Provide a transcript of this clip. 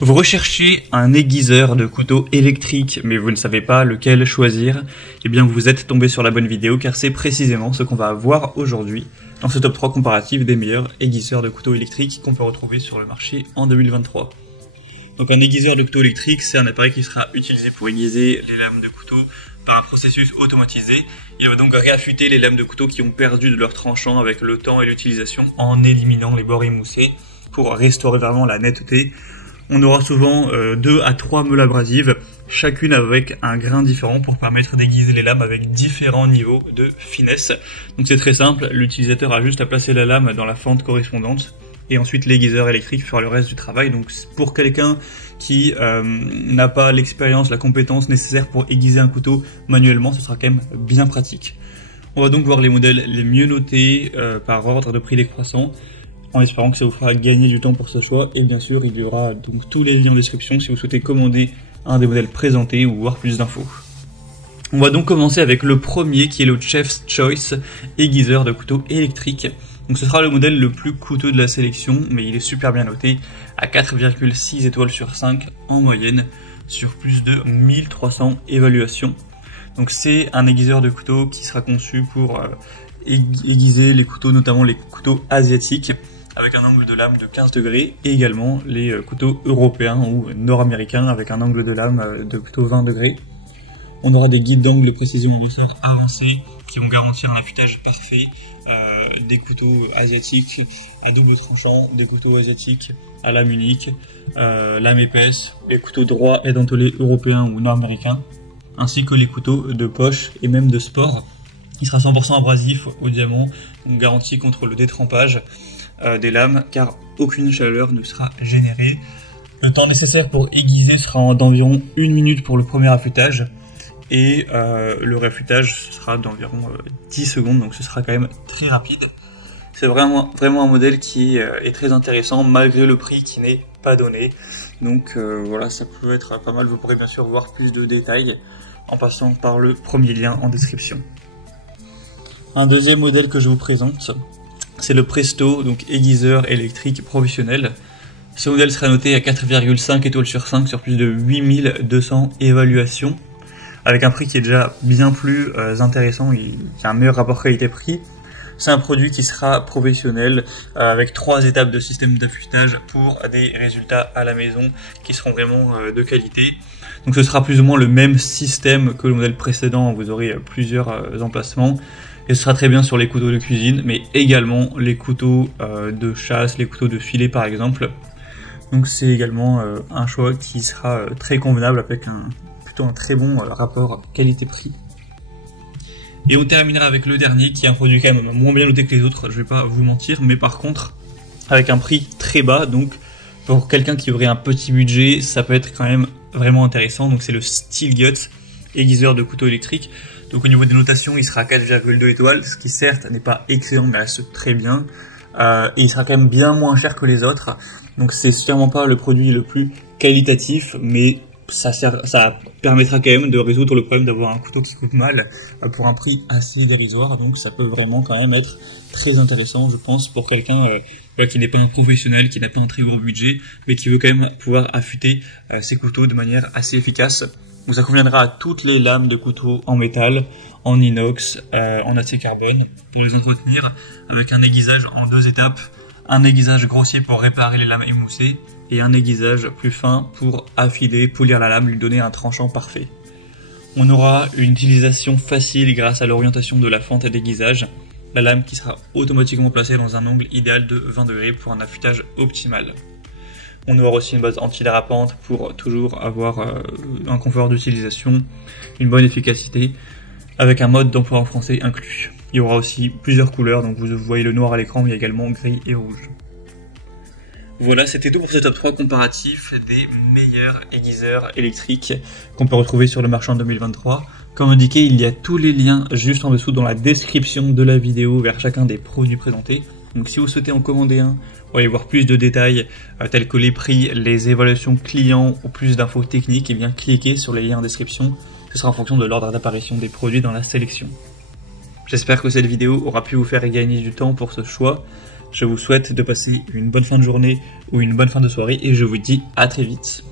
Vous recherchez un aiguiseur de couteau électrique, mais vous ne savez pas lequel choisir, eh bien vous êtes tombé sur la bonne vidéo car c'est précisément ce qu'on va voir aujourd'hui dans ce top 3 comparatif des meilleurs aiguiseurs de couteau électrique qu'on peut retrouver sur le marché en 2023. Donc un aiguiseur de couteau électrique, c'est un appareil qui sera utilisé pour aiguiser les lames de couteau par un processus automatisé. Il va donc réaffûter les lames de couteau qui ont perdu de leur tranchant avec le temps et l'utilisation en éliminant les bords émoussés pour restaurer vraiment la netteté. On aura souvent 2 à 3 meules abrasives, chacune avec un grain différent pour permettre d'aiguiser les lames avec différents niveaux de finesse. Donc c'est très simple, l'utilisateur a juste à placer la lame dans la fente correspondante et ensuite l'aiguiseur électrique fera le reste du travail. Donc pour quelqu'un qui n'a pas l'expérience, la compétence nécessaire pour aiguiser un couteau manuellement, ce sera quand même bien pratique. On va donc voir les modèles les mieux notés par ordre de prix décroissant, en espérant que ça vous fera gagner du temps pour ce choix. Et bien sûr, il y aura donc tous les liens en description si vous souhaitez commander un des modèles présentés ou voir plus d'infos. On va donc commencer avec le premier qui est le Chef's Choice aiguiseur de couteau électrique. Donc ce sera le modèle le plus coûteux de la sélection, mais il est super bien noté à 4,6 étoiles sur 5 en moyenne sur plus de 1300 évaluations. Donc c'est un aiguiseur de couteau qui sera conçu pour aiguiser les couteaux, notamment les couteaux asiatiques, avec un angle de lame de 15 degrés, et également les couteaux européens ou nord-américains avec un angle de lame de plutôt 20 degrés. On aura des guides d'angle de précision en ressort avancés qui vont garantir un affûtage parfait des couteaux asiatiques à double tranchant, des couteaux asiatiques à lame unique, lame épaisse, les couteaux droits et dentelés européens ou nord-américains, ainsi que les couteaux de poche et même de sport. Il sera 100% abrasif au diamant, donc garanti contre le détrempage des lames car aucune chaleur ne sera générée. Le temps nécessaire pour aiguiser sera d'environ 1 minute pour le premier affûtage et le réaffûtage sera d'environ 10 secondes, donc ce sera quand même très rapide. C'est vraiment un modèle qui est très intéressant malgré le prix qui n'est pas donné. Donc voilà, ça peut être pas mal. Vous pourrez bien sûr voir plus de détails en passant par le premier lien en description. Un deuxième modèle que je vous présente, c'est le Presto, donc aiguiseur électrique professionnel. Ce modèle sera noté à 4,5 étoiles sur 5 sur plus de 8200 évaluations, avec un prix qui est déjà bien plus intéressant, il y a un meilleur rapport qualité-prix. C'est un produit qui sera professionnel, avec 3 étapes de système d'affûtage pour des résultats à la maison qui seront vraiment de qualité. Donc ce sera plus ou moins le même système que le modèle précédent, vous aurez plusieurs emplacements. Et ce sera très bien sur les couteaux de cuisine, mais également les couteaux de chasse, les couteaux de filet par exemple. Donc c'est également un choix qui sera très convenable avec plutôt un très bon rapport qualité-prix. Et on terminera avec le dernier qui est un produit quand même moins bien noté que les autres, je vais pas vous mentir, mais par contre avec un prix très bas, donc pour quelqu'un qui aurait un petit budget, ça peut être quand même vraiment intéressant. Donc c'est le Steel Gut aiguiseur de couteau électrique. Donc au niveau des notations, il sera à 4,2 étoiles, ce qui certes n'est pas excellent, mais reste très bien. Et il sera quand même bien moins cher que les autres. Donc c'est sûrement pas le produit le plus qualitatif, mais ça permettra quand même de résoudre le problème d'avoir un couteau qui coupe mal pour un prix assez dérisoire. Donc ça peut vraiment quand même être très intéressant, je pense, pour quelqu'un qui n'est pas un professionnel, qui n'a pas un très gros budget, mais qui veut quand même pouvoir affûter ses couteaux de manière assez efficace. Donc ça conviendra à toutes les lames de couteau en métal, en inox, en acier carbone pour les entretenir, avec un aiguisage en 2 étapes, un aiguisage grossier pour réparer les lames émoussées et un aiguisage plus fin pour affiler, polir la lame, lui donner un tranchant parfait. On aura une utilisation facile grâce à l'orientation de la fente d'aiguisage, la lame qui sera automatiquement placée dans un angle idéal de 20 degrés pour un affûtage optimal. On aura aussi une base anti-dérapante pour toujours avoir un confort d'utilisation, une bonne efficacité, avec un mode d'emploi en français inclus. Il y aura aussi plusieurs couleurs, donc vous voyez le noir à l'écran, mais il y a également gris et rouge. Voilà, c'était tout pour ce top 3 comparatif des meilleurs aiguiseurs électriques qu'on peut retrouver sur le marché en 2023. Comme indiqué, il y a tous les liens juste en dessous dans la description de la vidéo vers chacun des produits présentés. Donc si vous souhaitez en commander un, ou aller voir plus de détails tels que les prix, les évaluations clients ou plus d'infos techniques, et bien cliquez sur les liens en description. Ce sera en fonction de l'ordre d'apparition des produits dans la sélection. J'espère que cette vidéo aura pu vous faire gagner du temps pour ce choix. Je vous souhaite de passer une bonne fin de journée ou une bonne fin de soirée et je vous dis à très vite.